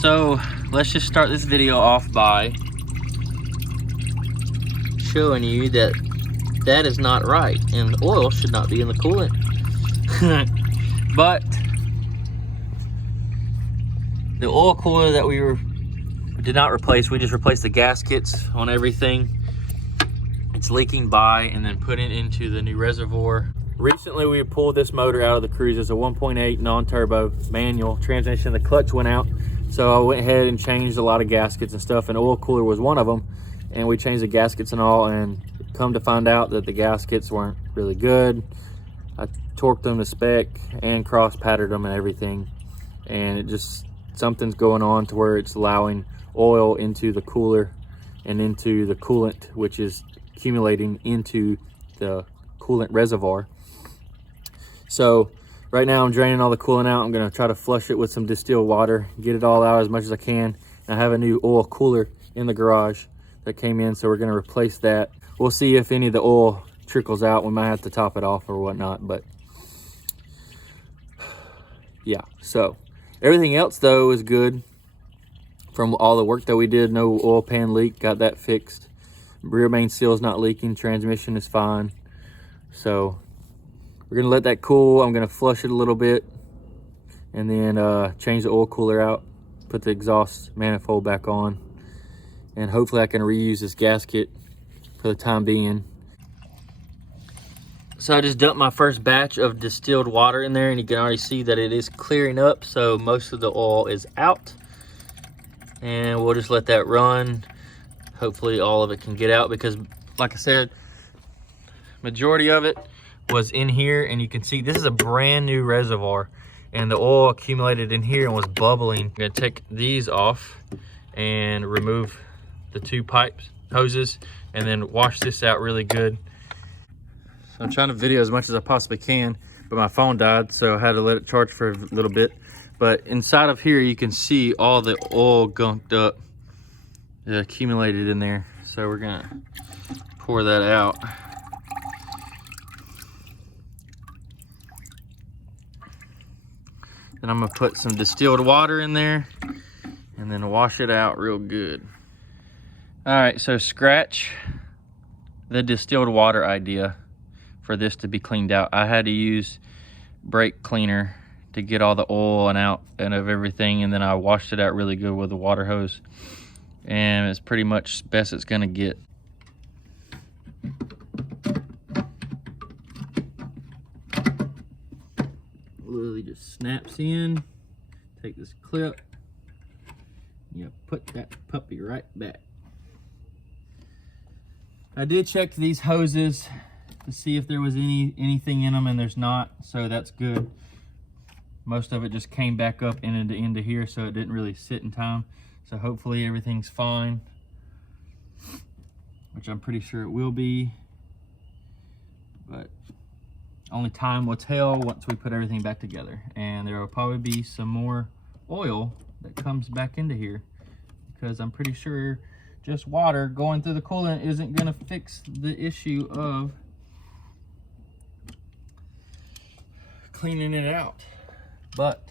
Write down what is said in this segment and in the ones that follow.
So let's just start this video off by showing you that that is not right, and the oil should not be in the coolant. But the oil cooler that we did not replace, we just replaced the gaskets on everything. It's leaking by, and then put it into the new reservoir. Recently we pulled this motor out of the Cruze. It's a 1.8 non-turbo manual transmission. The clutch went out, so I went ahead and changed a lot of gaskets and stuff, and oil cooler was one of them. And we changed the gaskets and all, and come to find out that the gaskets weren't really good. I torqued them to spec and cross patterned them and everything, and it just, something's going on to where it's allowing oil into the cooler and into the coolant, which is accumulating into the coolant reservoir. So right now I'm draining all the coolant out. I'm going to try to flush it with some distilled water, get it all out as much as I can. And I have a new oil cooler in the garage that came in, so we're going to replace that. We'll see if any of the oil trickles out. We might have to top it off or whatnot, but yeah. So everything else though is good from all the work that we did. No oil pan leak, got that fixed. Rear main seal is not leaking, transmission is fine. So we're gonna let that cool. I'm gonna flush it a little bit and then change the oil cooler out, put the exhaust manifold back on, and hopefully I can reuse this gasket for the time being. So I just dumped my first batch of distilled water in there, and you can already see that it is clearing up, so most of the oil is out. And we'll just let that run. Hopefully all of it can get out, because like I said, majority of it was in here, and you can see this is a brand new reservoir, and the oil accumulated in here and was bubbling. I'm gonna take these off and remove the two pipes, hoses, and then wash this out really good. So I'm trying to video as much as I possibly can, but my phone died, so I had to let it charge for a little bit. But inside of here, you can see all the oil gunked up, accumulated in there. So we're gonna pour that out. Then I'm gonna put some distilled water in there and then wash it out real good. All right, so scratch the distilled water idea for this to be cleaned out. I had to use brake cleaner to get all the oil and out and of everything, and then I washed it out really good with the water hose, and it's pretty much best it's gonna get. Literally just snaps in. Take this clip, you put that puppy right back. I did check these hoses to see if there was anything in them, and there's not, so that's good. Most of it just came back up into here, so it didn't really sit in time. So hopefully everything's fine, which I'm pretty sure it will be, but only time will tell once we put everything back together. And there will probably be some more oil that comes back into here, because I'm pretty sure just water going through the coolant isn't gonna fix the issue of cleaning it out. But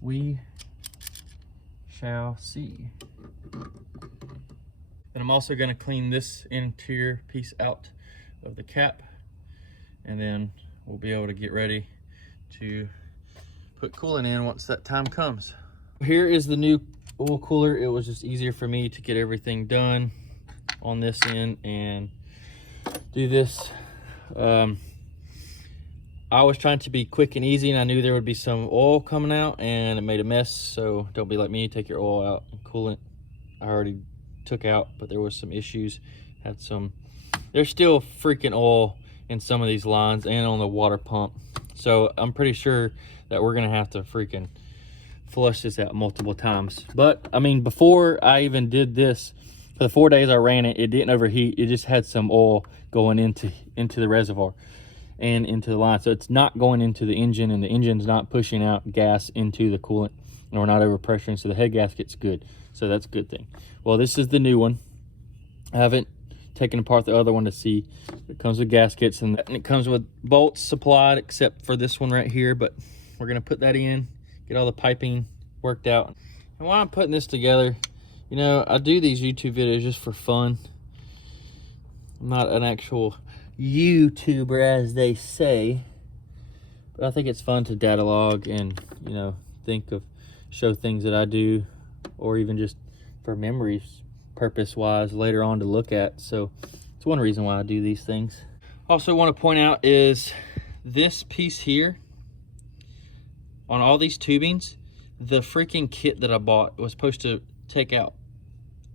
we shall see. And I'm also gonna clean this interior piece out of the cap, and then we'll be able to get ready to put coolant in once that time comes. Here is the new oil cooler. It was just easier for me to get everything done on this end and do this. I was trying to be quick and easy, and I knew there would be some oil coming out, and it made a mess. So don't be like me, take your oil out. Coolant I already took out, but there was some issues. There's still freaking oil in some of these lines and on the water pump. So I'm pretty sure that we're gonna have to freaking flush this out multiple times. But I mean, before I even did this, for the 4 days I ran it, it didn't overheat. It just had some oil going into the reservoir and into the line. So it's not going into the engine, and the engine's not pushing out gas into the coolant, and we're not overpressuring, so the head gasket's good. So that's a good thing. Well, this is the new one. I haven't taken apart the other one to see. It comes with gaskets, and it comes with bolts supplied, except for this one right here. But we're gonna put that in, get all the piping worked out. And while I'm putting this together, you know, I do these YouTube videos just for fun. I'm not an actual YouTuber, as they say, but I think it's fun to data log and, you know, show things that I do, or even just for memories purpose wise later on to look at. So it's one reason why I do these things. Also want to point out is this piece here on all these tubings, the freaking kit that I bought was supposed to take out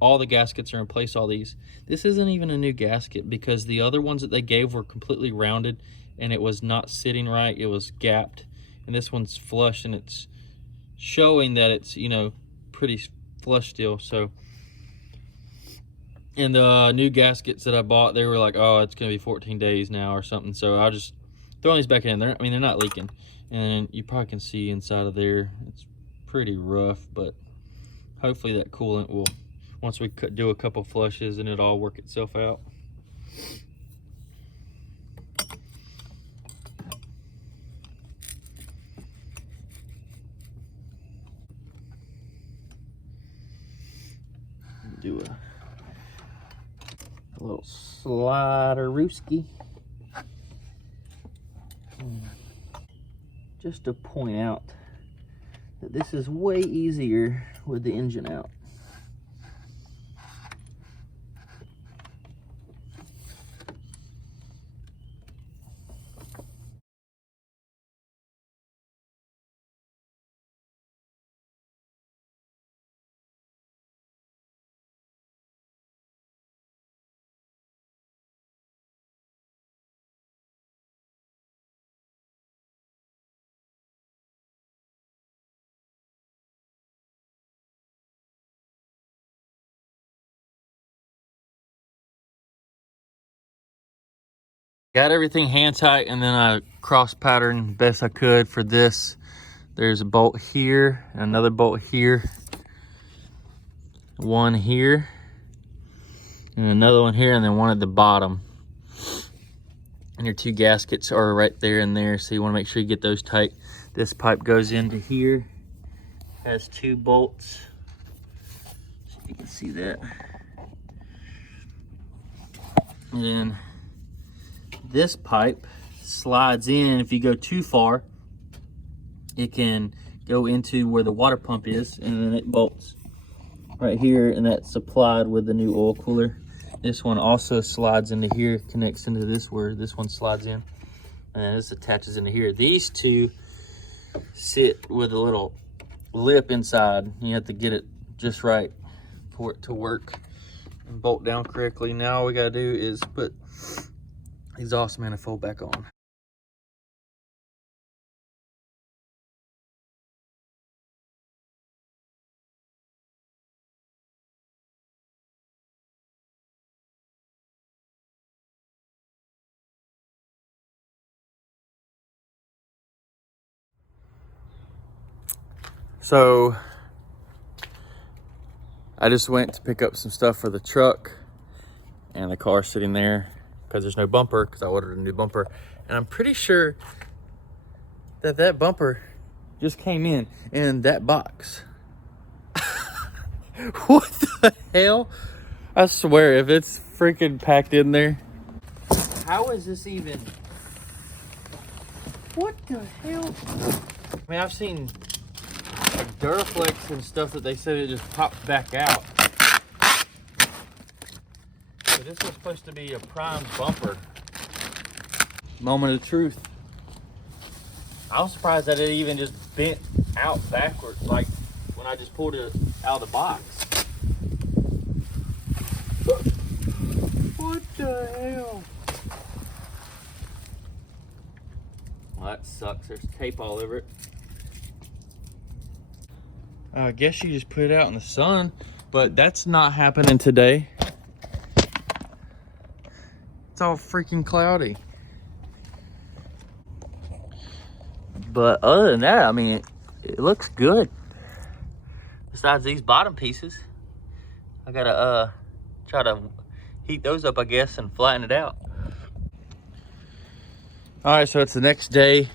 all the gaskets and replace all these. This isn't even a new gasket because the other ones that they gave were completely rounded and it was not sitting right. It was gapped, and this one's flush and it's showing that it's, you know, pretty flush still. So, and the new gaskets that I bought, they were like, oh, it's gonna be 14 days now or something. So I'll just throw these back in. They're not leaking, and you probably can see inside of there. It's pretty rough, but hopefully that coolant will, once we do a couple flushes, and it'll all work itself out. Do a little slider rooski. Just to point out that this is way easier with the engine out. Got everything hand tight, and then I cross patterned best I could for this. There's a bolt here, and another bolt here, one here, and another one here, and then one at the bottom. And your two gaskets are right there and there, so you want to make sure you get those tight. This pipe goes into here, has two bolts, so you can see that. And then this pipe slides in. If you go too far, it can go into where the water pump is, and then it bolts right here, and that's supplied with the new oil cooler. This one also slides into here, connects into this where this one slides in, and this attaches into here. These two sit with a little lip inside. You have to get it just right for it to work and bolt down correctly. Now all we gotta do is put exhaust manifold back on. So I just went to pick up some stuff for the truck, and the car's sitting there because there's no bumper, because I ordered a new bumper, and I'm pretty sure that that bumper just came in that box. What the hell? I swear, if it's freaking packed in there. How is this even? What the hell? I mean, I've seen like Duraflex and stuff that they said it just popped back out. So this was supposed to be a prime bumper. Moment of truth. I was surprised that it even just bent out backwards, like when I just pulled it out of the box. What the hell? Well, that sucks. There's tape all over it. I guess you just put it out in the sun, but that's not happening today. It's all freaking cloudy. But other than that, I mean, it looks good. Besides these bottom pieces, I gotta try to heat those up, I guess, and flatten it out. All right, so it's the next day,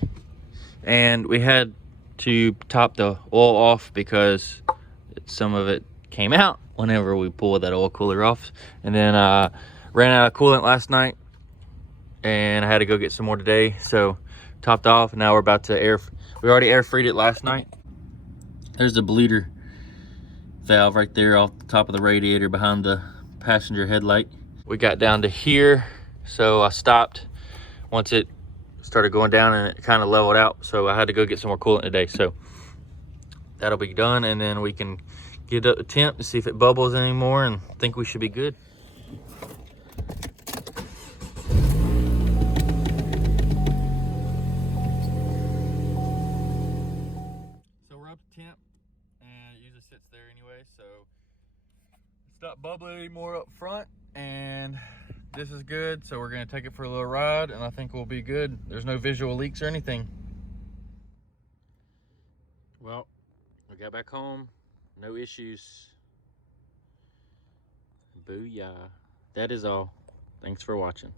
and we had to top the oil off because some of it came out whenever we pulled that oil cooler off. And then ran out of coolant last night and I had to go get some more today, so topped off. Now we're about to we already air freed it last night. There's the bleeder valve right there off the top of the radiator behind the passenger headlight. We got down to here, so I stopped once it started going down and it kind of leveled out, so I had to go get some more coolant today. So that'll be done, and then we can get up the temp to see if it bubbles anymore, and think we should be good. So we're up to temp, and it usually sits there anyway, so it's not bubbling anymore up front, and this is good. So we're gonna take it for a little ride, and I think we'll be good. There's no visual leaks or anything. Well, we got back home, no issues. Booyah. That is all. Thanks for watching.